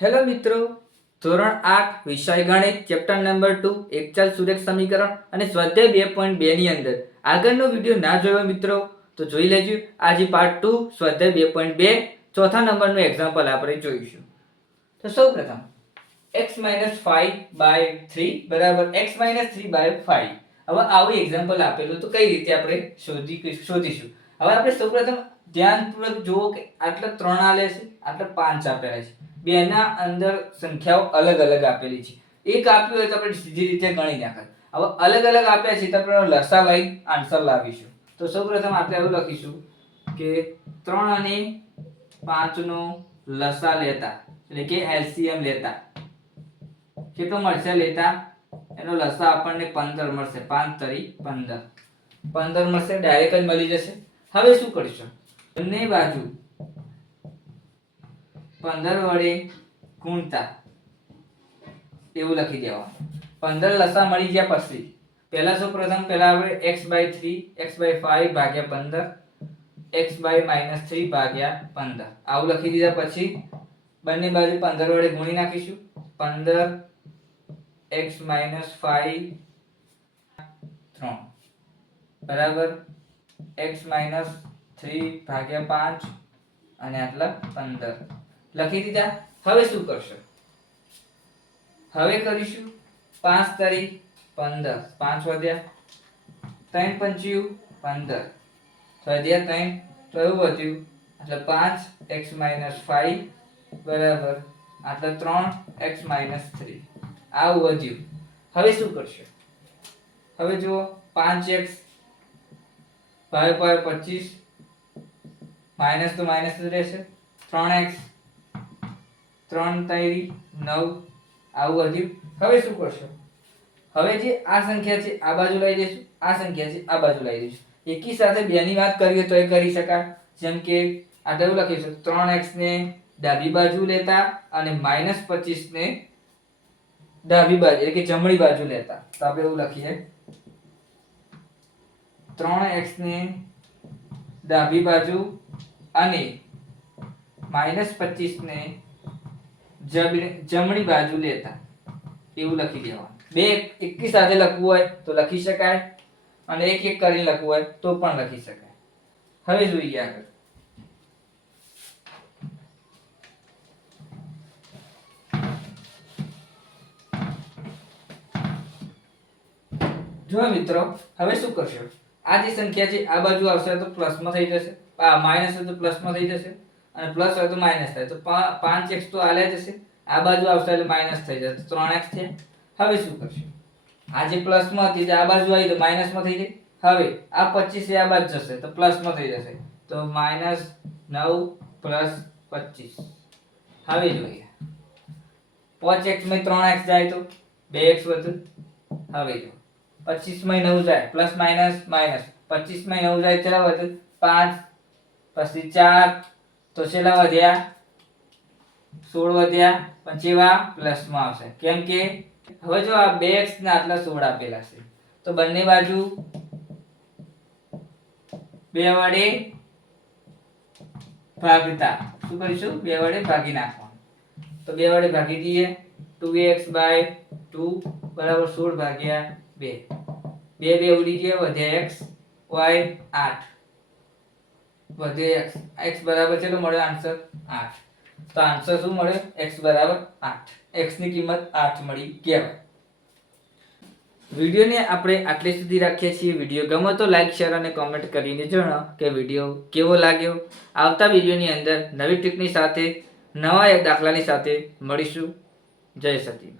Hello મિત્રો, ધોરણ 8 વિષય ગણિત ચેપ્ટર નંબર 2 એકચલ સુરેખ સમીકરણ અને સ્વાધ્યાય 2.2 ની અંદર આગળનો વિડિયો ના જોયો મિત્રો તો જોઈ લેજો. આજે પાર્ટ 2 સ્વાધ્યાય 2.2 ચોથા નંબરનું એક્ઝામ્પલ આપણે જોઈશું. તો સૌપ્રથમ x - 5/3 બરાબર x - 3/5. હવે આવું એક્ઝામ્પલ આપેલું તો કઈ રીતે આપણે શોધીશું. હવે આપણે સૌપ્રથમ ધ્યાનપૂર્વક જુઓ કે આટલા 3 આલે છે, આટલા 5 આપેલા છે. બેના અંદર સંખ્યાઓ અલગ અલગ આપેલી છે. એક આપ્યું હોય તો આપણે સીધી રીતે ગણી નાખીએ. હવે અલગ અલગ આપ્યા છે તો આપણે લસા લઈ આન્સર લાવીશું. તો સૌપ્રથમ આપણે એવું લખીશું કે 3 અને 5 નો લસા લેતા એટલે કે એલસીએમ લેતા કેટલો મળશે? લેતા એનો લસા આપણને 15 મળશે. 5 તરી 15 મળશે, ડાયરેક્ટ જ મળી જશે. હવે શું કરીશું? બંને બાજુ 15 વડે ગુણતા એવું લખી દેવાનું. 15 લસા મળી ગયા પછી પહેલા આપણે x/3 x/5 ભાગ્યા 15 x/-3 ભાગ્યા 15 આવું લખી દીધા. પછી બંને બાજુ 15 વડે ગુણી નાખીશું. 15 x-5 3 બરાબર x-3 ભાગ્યા 5 અને આટલા 15 લખી દીધા. હવે શું કરશો? હવે કરીશું 5 તરી 15 5 વધ્યા, 3 પંચિયું 15 વધ્યા 3 તો એવું વધ્યું એટલે 5 x-5 બરાબર આટલા 3 x-3 આવું વધ્યું. હવે શું કરશો? હવે જુઓ 5x ભાગ 25 માઈનસ તો માઈનસ જ રહેશે. 3x 3 તરી 9 આવું વધ્યું. હવે શું કરશો? હવે જે આ સંખ્યા છે આ બાજુ લઈ જઈશું, આ સંખ્યા છે આ બાજુ લઈ જઈશું. એકી સાથે બેની વાત કરીએ તો એ કરી શકાય. જેમ કે આ એવું લખીશું 3x ને ડાબી બાજુ લેતા અને -25 ને ડાબી બાજુ એટલે કે જમણી બાજુ લેતા. તો આપણે એવું લખીએ 3x ને ડાબી બાજુ અને -25 ને જમણી બાજુ લેતા એવું લખી દેવાનું. બે એકી સાથે લખવું હોય તો લખી શકાય અને એક એક કરીને લખવું હોય તો પણ લખી શકાય. હવે જોઈએ આગળ. જો મિત્રો હવે શું કરશો? આ જે સંખ્યા છે આ બાજુ આવશે તો પ્લસમાં થઈ જશે, માઈનસ હોય તો પ્લસમાં થઈ જશે અને પ્લસ હોય તો માઈનસ થાય. તો 5x તો આલે જશે, આ બાજુ આવશે એટલે માઈનસ થઈ જશે. 3x છે. હવે શું કરશો? આ જે પ્લસમાં હતી આ બાજુ આવી તો માઈનસમાં થઈ ગઈ. હવે આ 25 આ બાજુ જશે તો પ્લસમાં થઈ જશે. તો -9 + 25. હવે જોઈએ 5x માં 3x જાય તો 2x વધુ. હવે જો 25 માં 9 જાય પ્લસ માઈનસ માઈનસ 25 માં 9 જાય કેટલા વધે? 5 પછી 4 તો કેટલા વધ્યા? 16 વધ્યા. પછી આ પ્લસમાં આવશે કેમ કે હવે જો આ 2x ના આટલા 16 આપેલા છે તો બંને બાજુ 2 વડે ભાગતા શું કરીશું? 2 વડે ભાગી નાખવાનું. તો 2 વડે ભાગી દઈએ 2x/2 બરાબર 16 ભાગ્યા 2. 2 ઉડી ગયા, વધ્યા x y 8 વધે x બરાબર કેટલો મળ્યો આન્સર? 8. તો આન્સર શું મળ્યો? x બરાબર 8. x ની કિંમત 8 મળી કહેવાય. વિડિયોને આપણે આટલે સુધી રાખીએ છીએ. વિડિયો ગમે તો લાઈક શેર અને કોમેન્ટ કરીને જણાવો કે વિડિયો કેવો લાગ્યો. આવતા વિડિયોની અંદર નવી ટીકની સાથે નવા દાખલાની સાથે મળીશું. જય સચિન.